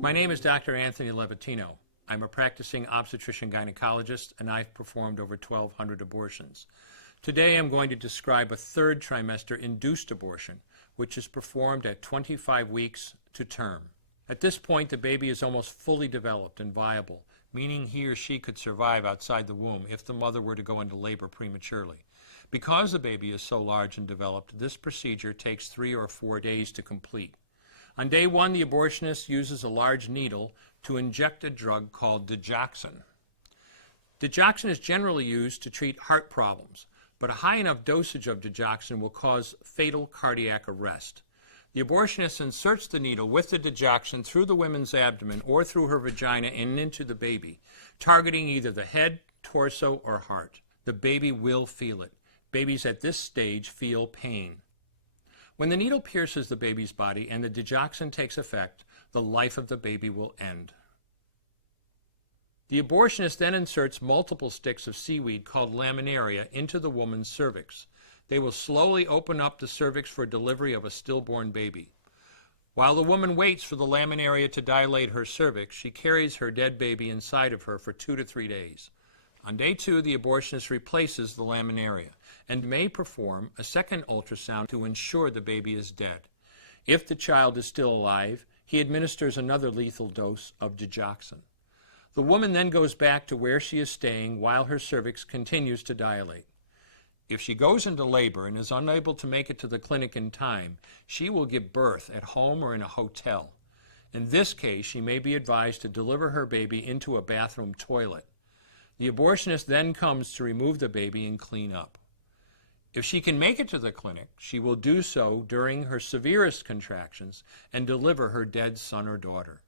My name is Dr. Anthony Levatino. I'm a practicing obstetrician-gynecologist, and I've performed over 1,200 abortions. Today I'm going to describe a third trimester induced abortion, which is performed at 25 weeks to term. At this point, the baby is almost fully developed and viable, meaning he or she could survive outside the womb if the mother were to go into labor prematurely. Because the baby is so large and developed, this procedure takes 3 or 4 days to complete. On day 1, the abortionist uses a large needle to inject a drug called digoxin. Digoxin is generally used to treat heart problems, but a high enough dosage of digoxin will cause fatal cardiac arrest. The abortionist inserts the needle with the digoxin through the woman's abdomen or through her vagina and into the baby, targeting either the head, torso, or heart. The baby will feel it. Babies at this stage feel pain. When the needle pierces the baby's body and the digoxin takes effect, the life of the baby will end. The abortionist then inserts multiple sticks of seaweed called laminaria into the woman's cervix. They will slowly open up the cervix for delivery of a stillborn baby. While the woman waits for the laminaria to dilate her cervix, she carries her dead baby inside of her for 2 to 3 days. On day 2, the abortionist replaces the laminaria and may perform a second ultrasound to ensure the baby is dead. If the child is still alive, he administers another lethal dose of digoxin. The woman then goes back to where she is staying while her cervix continues to dilate. If she goes into labor and is unable to make it to the clinic in time, she will give birth at home or in a hotel. In this case, she may be advised to deliver her baby into a bathroom toilet. The abortionist then comes to remove the baby and clean up. If she can make it to the clinic, she will do so during her severest contractions and deliver her dead son or daughter.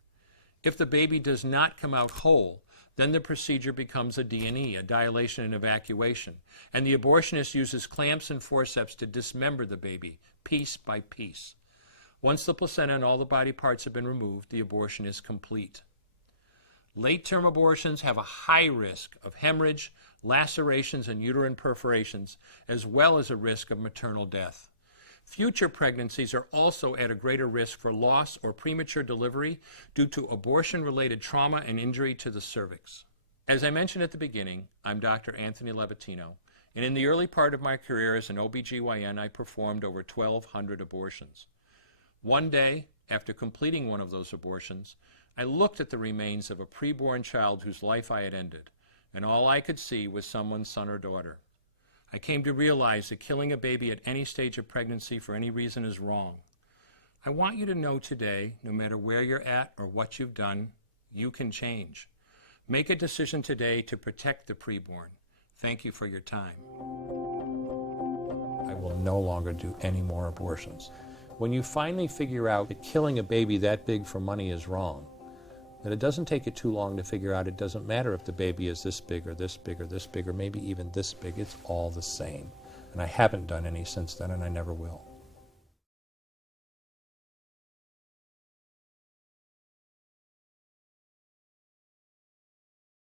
If the baby does not come out whole, then the procedure becomes a D&E, a dilation and evacuation, and the abortionist uses clamps and forceps to dismember the baby, piece by piece. Once the placenta and all the body parts have been removed, the abortion is complete. Late-term abortions have a high risk of hemorrhage, lacerations, and uterine perforations, as well as a risk of maternal death. Future pregnancies are also at a greater risk for loss or premature delivery due to abortion-related trauma and injury to the cervix. As I mentioned at the beginning, I'm Dr. Anthony Levatino, and in the early part of my career as an OBGYN, I performed over 1,200 abortions. One day, after completing one of those abortions, I looked at the remains of a preborn child whose life I had ended, and all I could see was someone's son or daughter. I came to realize that killing a baby at any stage of pregnancy for any reason is wrong. I want you to know today, no matter where you're at or what you've done, you can change. Make a decision today to protect the preborn. Thank you for your time. I will no longer do any more abortions. When you finally figure out that killing a baby that big for money is wrong, that it doesn't take you too long to figure out it doesn't matter if the baby is this big or this big or this big or maybe even this big, it's all the same. And I haven't done any since then, and I never will.